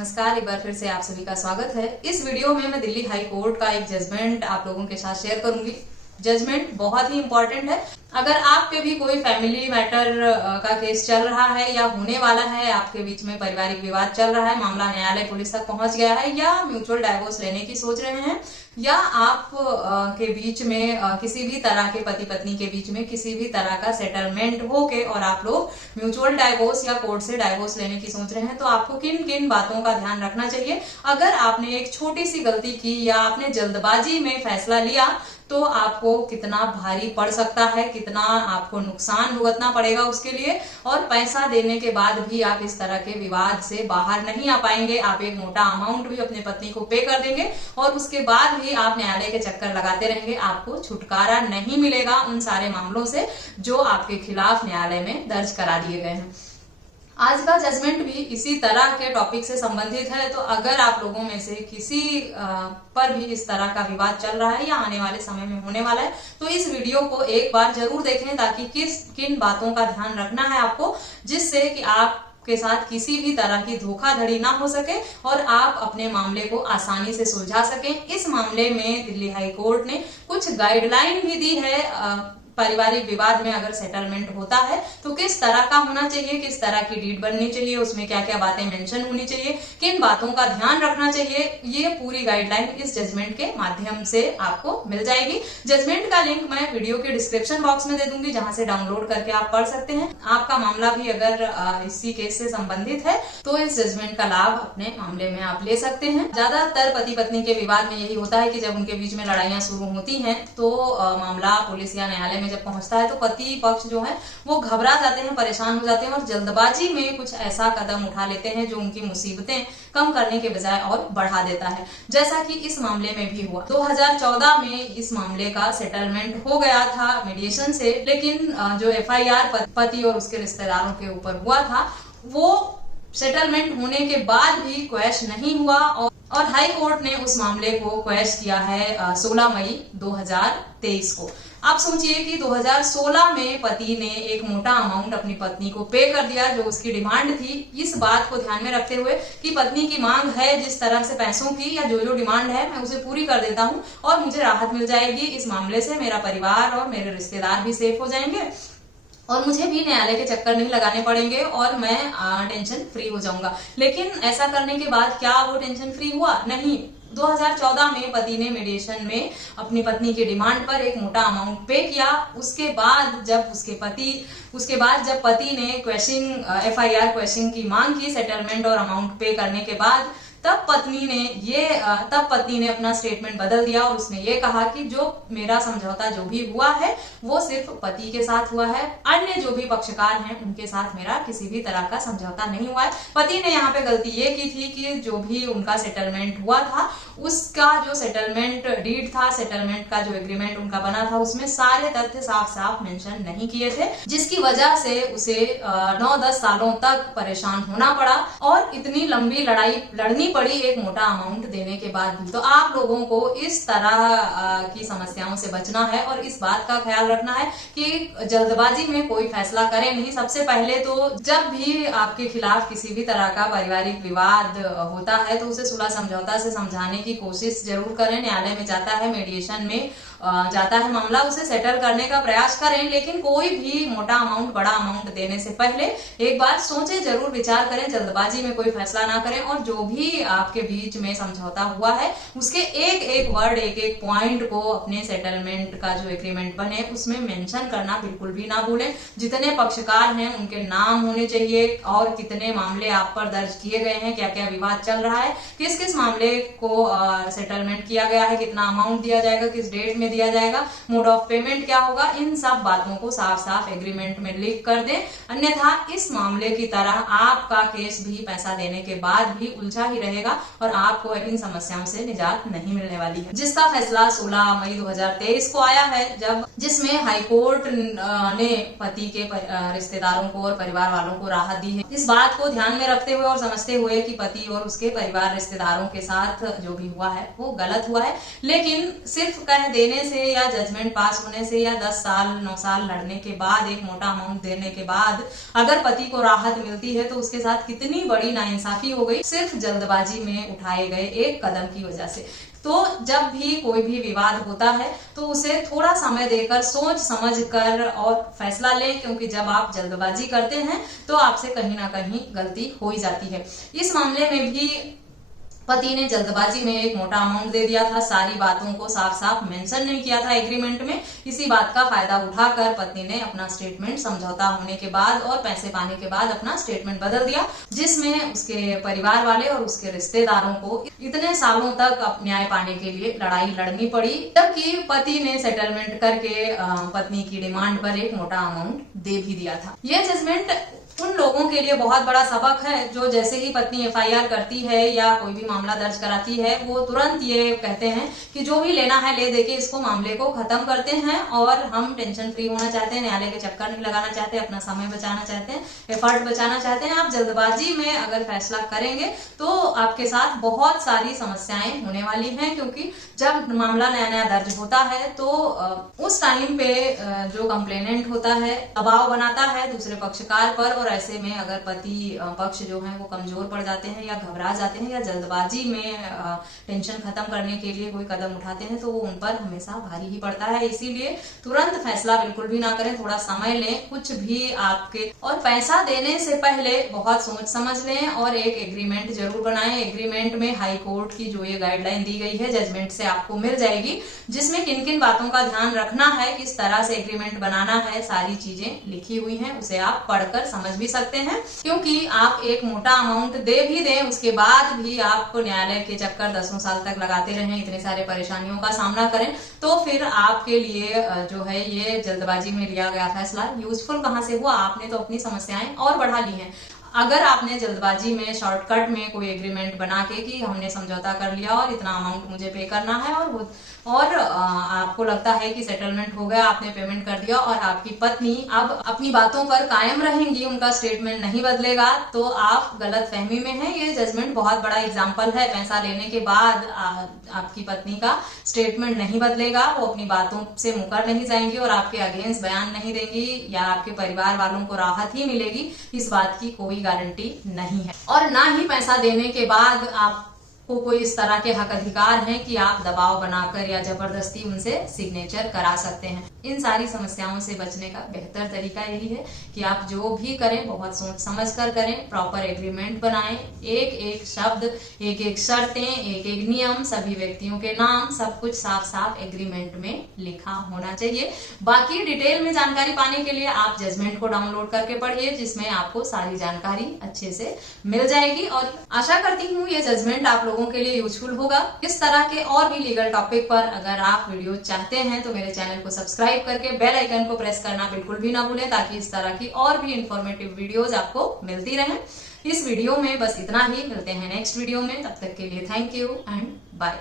नमस्कार, एक बार फिर से आप सभी का स्वागत है। इस वीडियो में मैं दिल्ली हाई कोर्ट का एक जजमेंट आप लोगों के साथ शेयर करूंगी। जजमेंट बहुत ही इंपॉर्टेंट है। अगर आपके भी कोई फैमिली मैटर का केस चल रहा है या होने वाला है, आपके बीच में पारिवारिक विवाद चल रहा है, मामला न्यायालय पुलिस तक पहुंच गया है, या म्यूचुअल डाइवोर्स लेने की सोच रहे हैं, या आप के बीच में किसी भी तरह के पति पत्नी के बीच में किसी भी तरह का सेटलमेंट हो के और आप लोग म्यूचुअल डाइवोर्स या कोर्ट से डाइवोर्स लेने की सोच रहे हैं, तो आपको किन किन बातों का ध्यान रखना चाहिए। अगर आपने एक छोटी सी गलती की या आपने जल्दबाजी में फैसला लिया तो आपको कितना भारी पड़ सकता है, कितना आपको नुकसान भुगतना पड़ेगा उसके लिए, और पैसा देने के बाद भी आप इस तरह के विवाद से बाहर नहीं आ पाएंगे। आप एक मोटा अमाउंट भी अपनी पत्नी को पे कर देंगे और उसके बाद भी आप न्यायालय के चक्कर लगाते रहेंगे। आपको छुटकारा नहीं मिलेगा उन सारे मामलों से जो आपके खिलाफ न्यायालय में दर्ज करा दिए गए हैं। आज का जजमेंट भी इसी तरह के टॉपिक से संबंधित है। तो अगर आप लोगों में से किसी पर भी इस तरह का विवाद चल रहा है या आने वाले समय में होने वाला है, तो इस वीडियो को एक बार जरूर देखें, ताकि किन बातों का ध्यान रखना है आपको, जिससे कि आप के साथ किसी भी तरह की धोखाधड़ी ना हो सके और आप अपने मामले को आसानी से सुलझा सकें। इस मामले में दिल्ली हाई कोर्ट ने कुछ गाइडलाइन भी दी है। पारिवारिक विवाद में अगर सेटलमेंट होता है तो किस तरह का होना चाहिए, किस तरह की डीड बननी चाहिए, उसमें क्या क्या बातें मेंशन होनी चाहिए, किन बातों का ध्यान रखना चाहिए, ये पूरी गाइडलाइन इस जजमेंट के माध्यम से आपको मिल जाएगी। जजमेंट का लिंक मैं वीडियो के डिस्क्रिप्शन बॉक्स में दे दूंगी, जहां से डाउनलोड करके आप पढ़ सकते हैं। आपका मामला भी अगर इसी केस से संबंधित है तो इस जजमेंट का लाभ अपने मामले में आप ले सकते हैं। ज्यादातर पति पत्नी के विवाद में यही होता है कि जब उनके बीच में लड़ाइयां शुरू होती हैं तो मामला पुलिस या न्यायालय में जब पहुंचता है तो पति पक्ष जो है वो घबरा जाते हैं, परेशान हो जाते हैं और जल्दबाजी में कुछ ऐसा कदम उठा लेते हैं जो उनकी मुसीबतें कम करने के बजाय और बढ़ा देता है, जैसा कि इस मामले में भी हुआ। 2014 में इस मामले का सेटलमेंट हो गया था मीडिएशन से, लेकिन जो एफआईआर पति और उसके रिश्तेदारों के ऊपर हुआ था वो सेटलमेंट होने के बाद भी क्वैश नहीं हुआ और हाई कोर्ट ने उस मामले को क्वैश किया है 16 मई 2023 को। आप सोचिए कि 2016 में पति ने एक मोटा अमाउंट अपनी पत्नी को पे कर दिया जो उसकी डिमांड थी। इस बात को ध्यान में रखते हुए कि पत्नी की मांग है जिस तरह से पैसों की या जो डिमांड है मैं उसे पूरी कर देता हूं और मुझे राहत मिल जाएगी इस मामले से, मेरा परिवार और मेरे रिश्तेदार भी सेफ हो जाएंगे और मुझे भी न्यायालय के चक्कर नहीं लगाने पड़ेंगे और मैं टेंशन फ्री हो जाऊंगा। लेकिन ऐसा करने के बाद क्या वो टेंशन फ्री हुआ? नहीं। 2014 में पति ने मीडिएशन में अपनी पत्नी की डिमांड पर एक मोटा अमाउंट पे किया। उसके बाद जब पति ने एफआईआर क्वेश्चन की मांग की सेटलमेंट और अमाउंट पे करने के बाद, तब पत्नी ने अपना स्टेटमेंट बदल दिया और उसने ये कहा कि जो मेरा समझौता जो भी हुआ है वो सिर्फ पति के साथ हुआ है, अन्य जो भी पक्षकार हैं उनके साथ मेरा किसी भी तरह का समझौता नहीं हुआ है। पति ने यहाँ पे गलती ये की थी कि जो भी उनका सेटलमेंट हुआ था उसका जो सेटलमेंट डीड था, सेटलमेंट का जो एग्रीमेंट उनका बना था, उसमें सारे तथ्य साफ साफ मेंशन नहीं किए थे, जिसकी वजह से उसे 9-10 सालों तक परेशान होना पड़ा और इतनी लंबी लड़ाई लड़नी पड़ी एक मोटा अमाउंट देने के बाद भी। तो आप लोगों को इस तरह की समस्याओं से बचना है और इस बात का ख्याल रखना है कि जल्दबाजी में कोई फैसला करें नहीं। सबसे पहले तो जब भी आपके खिलाफ किसी भी तरह का पारिवारिक विवाद होता है तो उसे सुलह समझौता से समझाने की कोशिश जरूर करें। न्यायालय में जाता है, मीडिएशन में जाता है मामला, उसे सेटल करने का प्रयास करें, लेकिन कोई भी मोटा अमाउंट, बड़ा अमाउंट देने से पहले एक बार सोचें, जरूर विचार करें, जल्दबाजी में कोई फैसला ना करें और जो भी आपके बीच में समझौता हुआ है उसके एक एक वर्ड, एक एक पॉइंट को अपने सेटलमेंट का जो एग्रीमेंट बने उसमें मेंशन करना बिल्कुल भी ना भूलें। जितने पक्षकार हैं उनके नाम होने चाहिए और कितने मामले आप पर दर्ज किए गए हैं, क्या क्या विवाद चल रहा है, किस किस मामले को सेटलमेंट किया गया है, कितना अमाउंट दिया जाएगा, किस डेट में दिया जाएगा, मोड ऑफ पेमेंट क्या होगा, इन सब बातों को साफ साफ एग्रीमेंट में लिख कर दें। अन्यथा इस मामले की तरह आपका केस भी पैसा देने के बाद भी उलझा ही रहेगा और आपको इन समस्याओं से निजात नहीं मिलने वाली है। जिसका फैसला 16 मई 2023 को आया है, जिसमें हाईकोर्ट ने पति के रिश्तेदारों को और परिवार वालों को राहत दी है। इस बात को ध्यान में रखते हुए और समझते हुए कि पति और उसके परिवार रिश्तेदारों के साथ जो भी हुआ है वो गलत हुआ है, लेकिन सिर्फ कह देने देने से या जजमेंट पास होने से या 10 साल 9 साल लड़ने के बाद, एक मोटा अमाउंट देने के बाद अगर पति को राहत मिलती है तो उसके साथ कितनी बड़ी नाइंसाफी हो गई, सिर्फ जल्दबाजी में उठाए गए एक कदम की वजह से। तो जब भी कोई भी विवाद होता है तो उसे थोड़ा समय देकर सोच समझ कर और फैसला लें, क्योंकि जब आप जल्दबाजी करते हैं तो आपसे कहीं ना कहीं गलती हो ही जाती है। इस मामले में भी पति ने जल्दबाजी में एक मोटा अमाउंट दे दिया था, सारी बातों को साफ साफ मेंशन नहीं किया था एग्रीमेंट में। इसी बात का फायदा उठाकर पत्नी ने अपना स्टेटमेंट समझौता होने के बाद और पैसे पाने के बाद अपना स्टेटमेंट बदल दिया, जिसमें उसके परिवार वाले और उसके रिश्तेदारों को इतने सालों तक न्याय पाने के लिए लड़ाई लड़नी पड़ी, जबकि पति ने सेटलमेंट करके पत्नी की डिमांड पर एक मोटा अमाउंट दे भी दिया था। यह जजमेंट उन लोगों के लिए बहुत बड़ा सबक है जो जैसे ही पत्नी एफआईआर करती है या कोई भी मामला दर्ज कराती है, वो तुरंत ये कहते हैं कि जो भी लेना है ले देके इसको मामले को खत्म करते हैं और हम टेंशन फ्री होना चाहते हैं, न्यायालय के चक्कर नहीं लगाना चाहते, अपना समय बचाना चाहते हैं, एफर्ट बचाना चाहते हैं। आप जल्दबाजी में अगर फैसला करेंगे तो आपके साथ बहुत सारी समस्याएं होने वाली हैं, क्योंकि जब मामला नया नया दर्ज होता है तो उस टाइम पे जो कंप्लेनेंट होता है दबाव बनाता है दूसरे पक्षकार पर, और ऐसे में अगर पति पक्ष जो है वो कमजोर पड़ जाते हैं या घबरा जाते हैं या जल्दबाजी में टेंशन खत्म करने के लिए कोई कदम उठाते हैं तो वो उन पर हमेशा भारी ही पड़ता है। इसीलिए तुरंत फैसला बिल्कुल भी ना करें, थोड़ा समय लें, कुछ भी आपके और पैसा देने से पहले बहुत सोच समझ लें और एक एग्रीमेंट जरूर बनाएं। एग्रीमेंट में हाई कोर्ट की जो ये गाइडलाइन दी गई है जजमेंट से आपको मिल जाएगी, जिसमें किन किन बातों का ध्यान रखना है, किस तरह से एग्रीमेंट बनाना है, सारी चीजें लिखी हुई हैं। उसे आप पढ़कर समझ भी सकते हैं, क्योंकि आप एक मोटा अमाउंट दे भी दें उसके बाद भी आप न्यायालय के चक्कर 10 साल तक लगाते रहें, इतने सारे परेशानियों का सामना करें, तो फिर आपके लिए जो है ये जल्दबाजी में लिया गया फैसला यूजफुल कहां से हुआ। आपने तो अपनी समस्याएं और बढ़ा ली हैं। अगर आपने जल्दबाजी में शॉर्टकट में कोई एग्रीमेंट बना के कि हमने समझौता कर लिया और इतना अमाउंट मुझे पे करना है और आपको लगता है कि सेटलमेंट हो गया, आपने पेमेंट कर दिया और आपकी पत्नी अब अपनी बातों पर कायम रहेंगी, उनका स्टेटमेंट नहीं बदलेगा, तो आप गलत फहमी में हैं। ये जजमेंट बहुत बड़ा एग्जाम्पल है। पैसा लेने के बाद आपकी पत्नी का स्टेटमेंट नहीं बदलेगा, वो अपनी बातों से मुकर नहीं जाएंगी और आपके अगेंस्ट बयान नहीं देंगी या आपके परिवार वालों को राहत ही मिलेगी, इस बात की कोई गारंटी नहीं है। और ना ही पैसा देने के बाद आप को कोई इस तरह के हक अधिकार हैं कि आप दबाव बनाकर या जबरदस्ती उनसे सिग्नेचर करा सकते हैं। इन सारी समस्याओं से बचने का बेहतर तरीका यही है कि आप जो भी करें बहुत सोच समझ कर करें, प्रॉपर एग्रीमेंट बनाएं, एक एक शब्द, एक एक शर्तें, एक एक नियम, सभी व्यक्तियों के नाम, सब कुछ साफ साफ एग्रीमेंट में लिखा होना चाहिए। बाकी डिटेल में जानकारी पाने के लिए आप जजमेंट को डाउनलोड करके पढ़िए, जिसमें आपको सारी जानकारी अच्छे से मिल जाएगी। और आशा करती हूँ ये जजमेंट आप लोगों के लिए यूजफुल होगा। इस तरह के और भी लीगल टॉपिक पर अगर आप वीडियो चाहते हैं तो मेरे चैनल को सब्सक्राइब करके बेल आइकन को प्रेस करना बिल्कुल भी ना भूलें, ताकि इस तरह की और भी इंफॉर्मेटिव वीडियोस आपको मिलती रहें। इस वीडियो में बस इतना ही, मिलते हैं नेक्स्ट वीडियो में, तब तक के लिए थैंक यू एंड बाय।